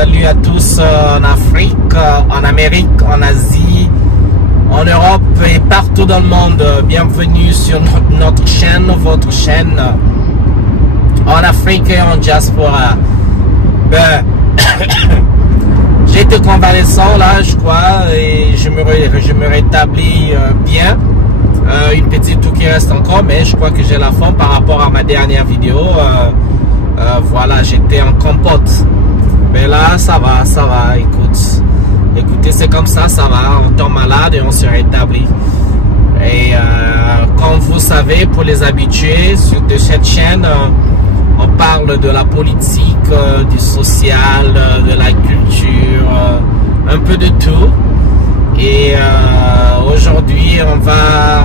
salut à tous en Afrique, en Amérique, en Asie, en Europe et partout dans le monde. Bienvenue sur notre chaîne, votre chaîne en Afrique et en diaspora. Ben, j'ai été convalescent là, je crois, et je me rétablis bien. Une petite toux qui reste encore, mais je crois que j'ai la forme par rapport à ma dernière vidéo. Voilà, j'étais en compote. Mais là, ça va, écoutez, c'est comme ça va, on tombe malade et on se rétablit. Et comme vous savez, pour les habitués de cette chaîne, on parle de la politique, du social, de la culture, un peu de tout. Et aujourd'hui, on va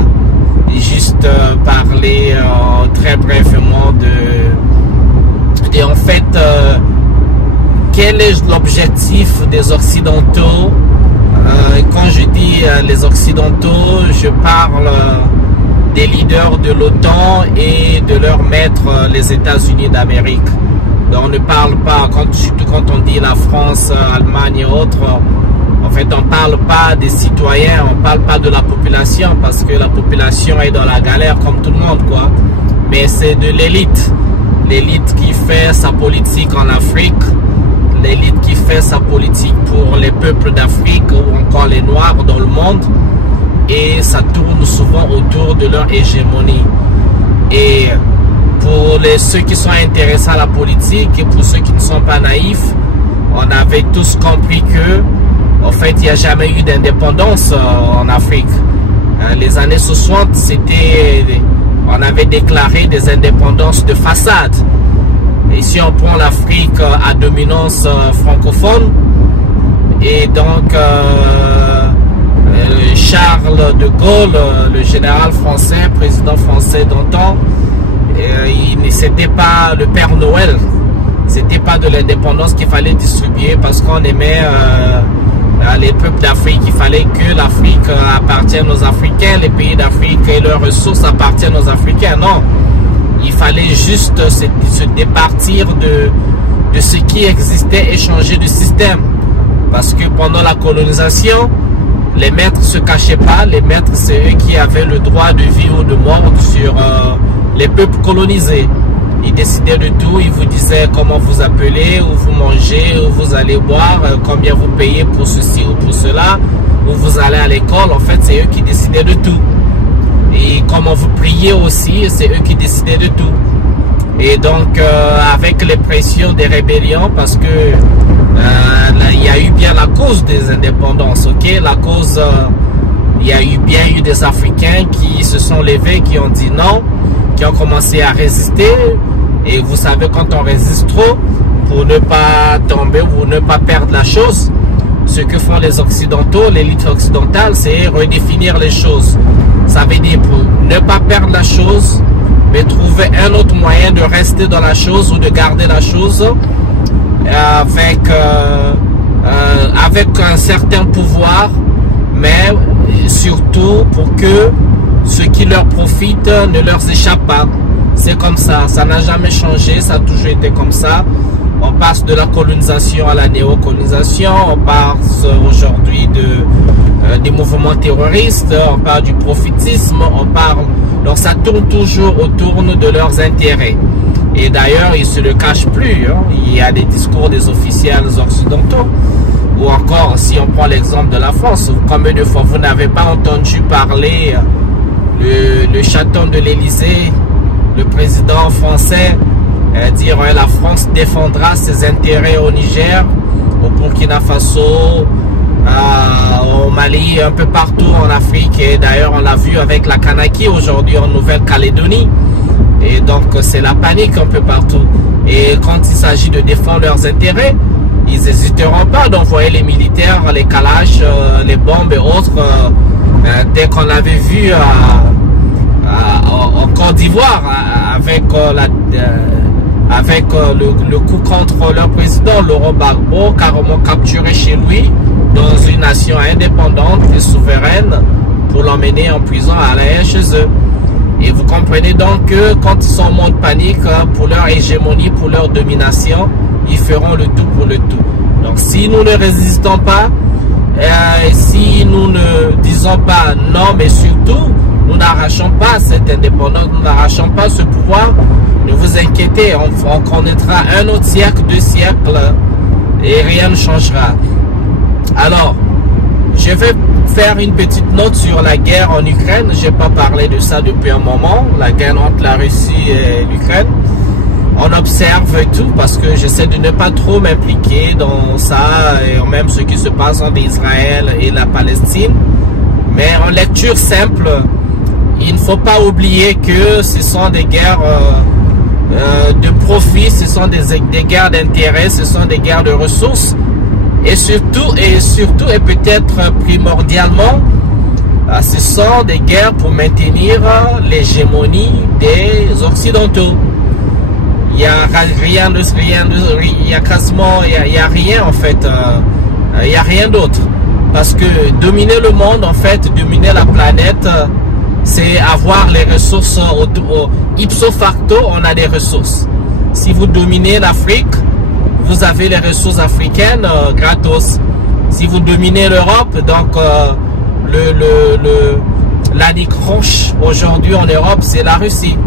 juste parler très brièvement de en fait, quel est l'objectif des Occidentaux. Quand je dis les Occidentaux, je parle des leaders de l'OTAN et de leur maître, les États-Unis d'Amérique. On ne parle pas, surtout quand on dit la France, Allemagne et autres, en fait on ne parle pas des citoyens, on ne parle pas de la population, parce que la population est dans la galère comme tout le monde, quoi. Mais c'est de l'élite. L'élite qui fait sa politique en Afrique, l'élite qui fait sa politique pour les peuples d'Afrique ou encore les Noirs dans le monde, et ça tourne souvent autour de leur hégémonie. Et pour ceux qui sont intéressés à la politique et pour ceux qui ne sont pas naïfs, on avait tous compris que en fait il n'y a jamais eu d'indépendance en Afrique. Les années 60, on avait déclaré des indépendances de façade. Et si on prend l'Afrique à dominance francophone, et donc Charles de Gaulle, le général français, président français d'antan, c'était pas le Père Noël, c'était pas de l'indépendance qu'il fallait distribuer parce qu'on aimait les peuples d'Afrique. Il fallait que l'Afrique appartienne aux Africains, les pays d'Afrique et leurs ressources appartiennent aux Africains. Non, il fallait juste se départir de ce qui existait et changer de système. Parce que pendant la colonisation, les maîtres ne se cachaient pas. Les maîtres, c'est eux qui avaient le droit de vie ou de mort sur les peuples colonisés. Ils décidaient de tout, ils vous disaient comment vous appelez, où vous mangez, où vous allez boire, combien vous payez pour ceci ou pour cela, où vous allez à l'école. En fait, c'est eux qui décidaient de tout. Et comment vous priez aussi, c'est eux qui décidaient de tout. Et donc, avec les pressions des rébellions, parce que il y a eu bien la cause des indépendances, ok? La cause, il y a bien eu des Africains qui se sont levés, qui ont dit non, qui ont commencé à résister. Et vous savez, quand on résiste trop, pour ne pas tomber, pour ne pas perdre la chose, ce que font les Occidentaux, l'élite occidentale, c'est redéfinir les choses. Ça veut dire pour ne pas perdre la chose, mais trouver un autre moyen de rester dans la chose ou de garder la chose avec un certain pouvoir, mais surtout pour que ce qui leur profite ne leur échappe pas. C'est comme ça n'a jamais changé, ça a toujours été comme ça. On passe de la colonisation à la néocolonisation, on passe aujourd'hui des mouvements terroristes, on parle du profitisme, donc ça tourne toujours autour de leurs intérêts. Et d'ailleurs, ils ne se le cachent plus, hein. Il y a des discours des officiels occidentaux, ou encore, si on prend l'exemple de la France, combien de fois vous n'avez pas entendu parler le chaton de l'Élysée, le président français, dire la France défendra ses intérêts au Niger, au Burkina Faso, au Mali, un peu partout en Afrique. Et d'ailleurs, on l'a vu avec la Kanaki aujourd'hui en Nouvelle-Calédonie. Et donc, c'est la panique un peu partout. Et quand il s'agit de défendre leurs intérêts, ils n'hésiteront pas d'envoyer les militaires, les Kalash, les bombes et autres. Dès qu'on avait vu en Côte d'Ivoire avec le coup contre leur président Laurent Gbagbo, carrément capturé chez lui dans une nation indépendante et souveraine pour l'emmener en prison à l'arrière chez eux. Et vous comprenez donc que quand ils sont en mode panique pour leur hégémonie, pour leur domination, ils feront le tout pour le tout. Donc si nous ne résistons pas, si nous ne disons pas non, mais surtout, nous n'arrachons pas cette indépendance, nous n'arrachons pas ce pouvoir, ne vous inquiétez, on connaîtra un autre siècle, 2 siècles, et rien ne changera. Alors, je vais faire une petite note sur la guerre en Ukraine. Je n'ai pas parlé de ça depuis un moment, la guerre entre la Russie et l'Ukraine. On observe et tout parce que j'essaie de ne pas trop m'impliquer dans ça, et même ce qui se passe entre Israël et la Palestine. Mais en lecture simple, il ne faut pas oublier que ce sont des guerres de profit, ce sont des guerres d'intérêt, ce sont des guerres de ressources. Et surtout et peut-être primordialement, ce sont des guerres pour maintenir l'hégémonie des Occidentaux. Il n'y a rien en fait, il n'y a rien d'autre. Parce que dominer le monde, en fait, dominer la planète, c'est avoir les ressources, ipso facto, on a des ressources. Si vous dominez l'Afrique, vous avez les ressources africaines gratos. Si vous dominez l'Europe, donc l'anicroche aujourd'hui en Europe, c'est la Russie.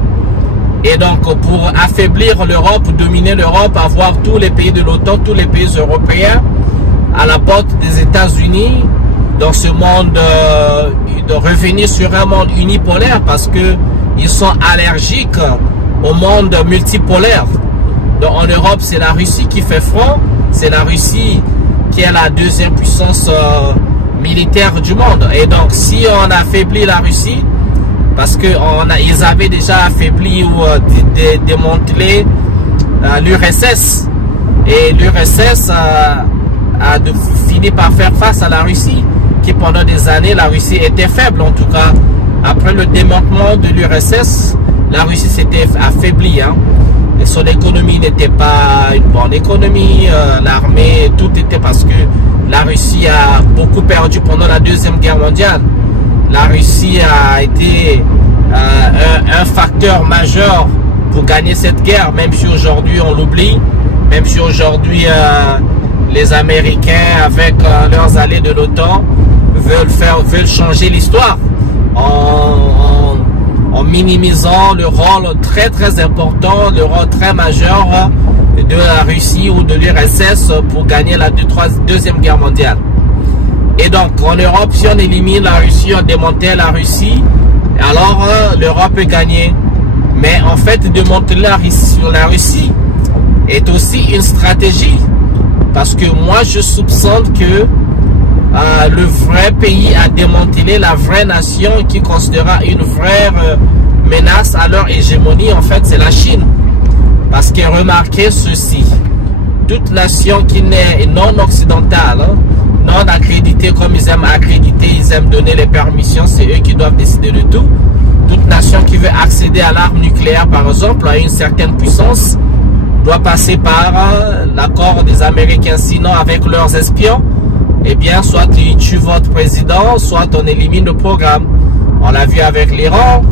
Et donc pour affaiblir l'Europe, dominer l'Europe, avoir tous les pays de l'OTAN, tous les pays européens à la porte des États-Unis, dans ce monde, de revenir sur un monde unipolaire parce que ils sont allergiques au monde multipolaire. Donc en Europe, c'est la Russie qui fait front, c'est la Russie qui est la deuxième puissance militaire du monde. Et donc si on affaiblit la Russie, parce qu'ils avaient déjà affaibli ou démantelé l'URSS, et l'URSS a fini par faire face à la Russie, qui pendant des années, la Russie était faible en tout cas. Après le démantèlement de l'URSS, la Russie s'était affaiblie, hein. Et son économie n'était pas une bonne économie, l'armée, tout était parce que la Russie a beaucoup perdu pendant la Deuxième Guerre mondiale. La Russie a été un facteur majeur pour gagner cette guerre, même si aujourd'hui on l'oublie, même si aujourd'hui les Américains avec leurs alliés de l'OTAN veulent changer l'histoire en minimisant le rôle très très important, le rôle très majeur de la Russie ou de l'URSS pour gagner la Deuxième Guerre mondiale. Et donc en Europe, si on élimine la Russie, on démantèle la Russie, alors l'Europe peut gagner. Mais en fait, démanteler la Russie est aussi une stratégie. Parce que moi, je soupçonne que le vrai pays à démanteler, la vraie nation qui considérera une vraie menace à leur hégémonie, en fait, c'est la Chine. Parce que remarquez ceci, toute nation qui n'est non occidentale, hein, non accréditée comme ils aiment accréditer, ils aiment donner les permissions, c'est eux qui doivent décider de tout. Toute nation qui veut accéder à l'arme nucléaire, par exemple, à une certaine puissance, doit passer par l'accord des Américains. Sinon, avec leurs espions, eh bien, soit ils tuent votre président, soit on élimine le programme. On l'a vu avec l'Iran.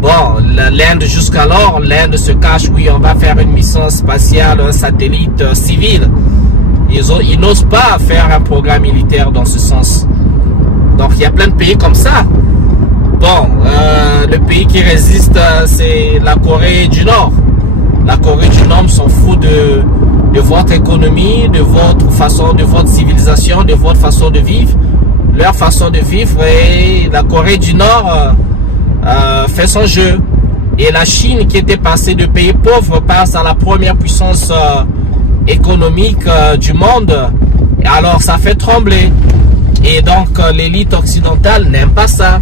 Bon, l'Inde jusqu'alors, l'Inde se cache, oui, on va faire une mission spatiale, un satellite civil. Ils n'osent pas faire un programme militaire dans ce sens. Donc, il y a plein de pays comme ça. Bon, le pays qui résiste, c'est la Corée du Nord. La Corée du Nord s'en fout de votre économie, de votre façon, de votre civilisation, de votre façon de vivre. Leur façon de vivre, et la Corée du Nord fait son jeu. Et la Chine, qui était passée de pays pauvres, passe à la première puissance économique du monde. Et alors, ça fait trembler. Et donc, l'élite occidentale n'aime pas ça.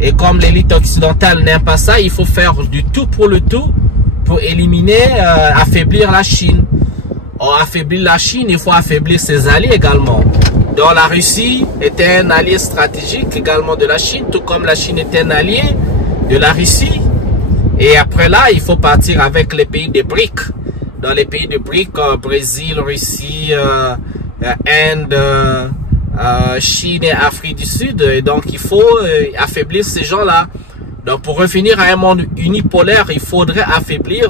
Et comme l'élite occidentale n'aime pas ça, il faut faire du tout pour le tout pour éliminer, affaiblir la Chine. On affaiblit la Chine, il faut affaiblir ses alliés également. Donc la Russie était un allié stratégique également de la Chine, tout comme la Chine était un allié de la Russie. Et après là, il faut partir avec les pays des BRIC. Dans les pays des BRIC, Brésil, Russie, Inde, Chine et Afrique du Sud. Et donc il faut affaiblir ces gens-là. Donc pour revenir à un monde unipolaire, il faudrait affaiblir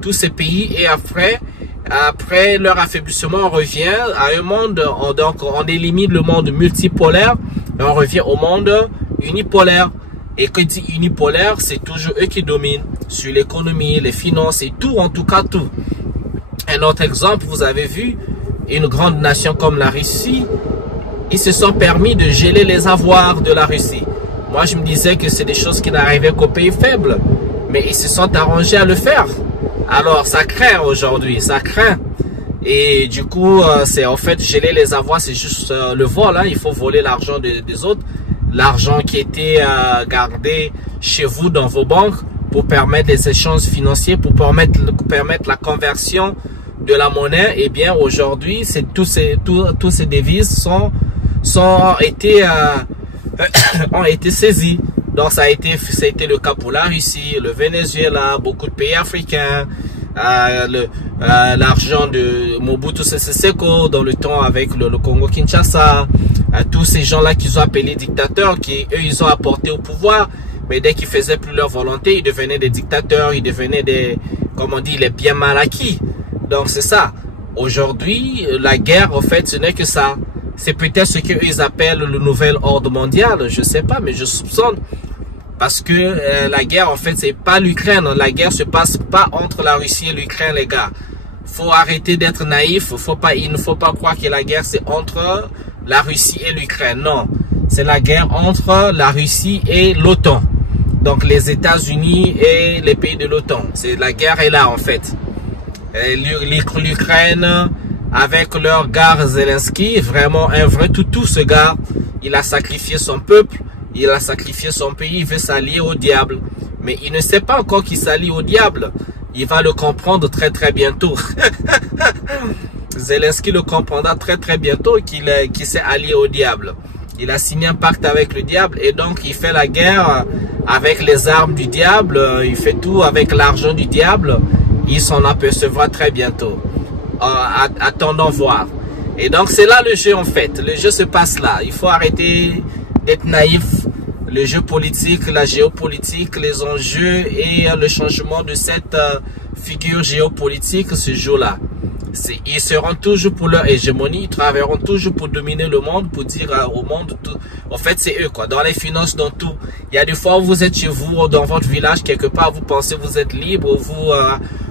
tous ces pays et après Après leur affaiblissement, on revient à un monde, on élimine le monde multipolaire et on revient au monde unipolaire. Et quand dit unipolaire, c'est toujours eux qui dominent sur l'économie, les finances et tout, en tout cas tout. Un autre exemple, vous avez vu, une grande nation comme la Russie, ils se sont permis de geler les avoirs de la Russie. Moi, je me disais que c'est des choses qui n'arrivaient qu'aux pays faibles, mais ils se sont arrangés à le faire. Alors, ça craint aujourd'hui, ça craint. Et du coup, c'est en fait geler les avoirs, c'est juste le vol. Hein. Il faut voler l'argent des autres, l'argent qui était gardé chez vous dans vos banques pour permettre les échanges financiers, pour permettre la conversion de la monnaie. Et bien aujourd'hui, c'est tous ces devises ont été saisies. Donc ça a été le cas pour la Russie, le Venezuela, beaucoup de pays africains, l'argent de Mobutu Sese Seko dans le temps avec le Congo Kinshasa, tous ces gens-là qu'ils ont appelés dictateurs, qui eux ils ont apporté au pouvoir, mais dès qu'ils faisaient plus leur volonté, ils devenaient des dictateurs, ils devenaient des, comme on dit, les biens mal acquis. Donc c'est ça. Aujourd'hui, la guerre, en fait, ce n'est que ça. C'est peut-être ce qu'ils appellent le nouvel ordre mondial. Je sais pas, mais je soupçonne. Parce que la guerre, en fait, c'est pas l'Ukraine. La guerre se passe pas entre la Russie et l'Ukraine, les gars. Faut arrêter d'être naïf. Il ne faut pas croire que la guerre, c'est entre la Russie et l'Ukraine. Non. C'est la guerre entre la Russie et l'OTAN. Donc, les États-Unis et les pays de l'OTAN. La guerre est là, en fait. L'Ukraine, avec leur gars Zelensky, vraiment un vrai toutou, ce gars. Il a sacrifié son peuple, il a sacrifié son pays, il veut s'allier au diable. Mais il ne sait pas encore qu'il s'allie au diable. Il va le comprendre très très bientôt. Zelensky le comprendra très très bientôt qu'il s'est allié au diable. Il a signé un pacte avec le diable et donc il fait la guerre avec les armes du diable, il fait tout avec l'argent du diable. Il s'en apercevra très bientôt. Attendons voir. Et donc c'est là le jeu en fait. Le jeu se passe là. Il faut arrêter d'être naïf. Le jeu politique, la géopolitique, les enjeux et le changement de cette figure géopolitique ce jour-là. Ils seront toujours pour leur hégémonie, ils travailleront toujours pour dominer le monde, pour dire au monde tout. En fait, c'est eux quoi. Dans les finances, dans tout. Il y a des fois où vous êtes chez vous, dans votre village, quelque part, vous pensez que vous êtes libre,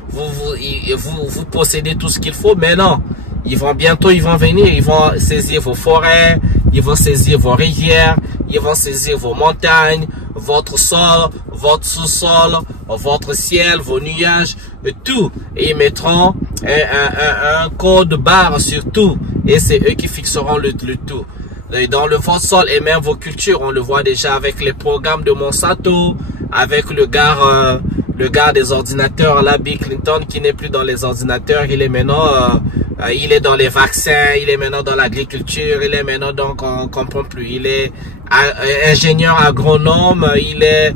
vous possédez tout ce qu'il faut, mais non. Ils vont venir, ils vont saisir vos forêts, ils vont saisir vos rivières, ils vont saisir vos montagnes, votre sol, votre sous-sol, votre ciel, vos nuages, tout. Et ils mettront un code barre sur tout. Et c'est eux qui fixeront le tout. Dans votre sol et même vos cultures, on le voit déjà avec les programmes de Monsanto, avec le gars des ordinateurs, là, Bill Clinton, qui n'est plus dans les ordinateurs, il est maintenant, il est dans les vaccins, il est maintenant dans l'agriculture, il est maintenant, donc on comprend plus. Il est ingénieur agronome, il est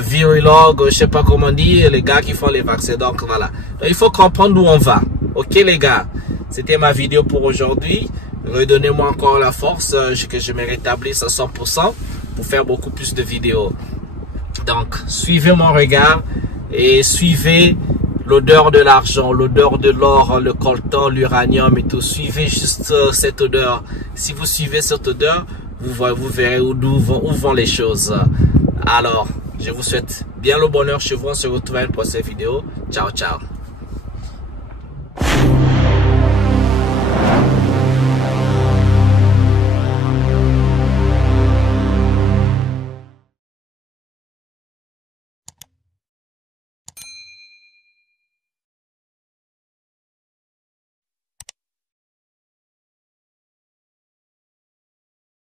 virologue, je sais pas comment dire, les gars qui font les vaccins. Donc voilà. Donc, il faut comprendre où on va. Ok les gars, c'était ma vidéo pour aujourd'hui. Redonnez-moi encore la force, que je me rétablisse à 100% pour faire beaucoup plus de vidéos. Donc, suivez mon regard et suivez l'odeur de l'argent, l'odeur de l'or, le coltan, l'uranium et tout. Suivez juste cette odeur. Si vous suivez cette odeur, vous verrez où vont les choses. Alors, je vous souhaite bien le bonheur chez vous. On se retrouve à une prochaine vidéo. Ciao, ciao.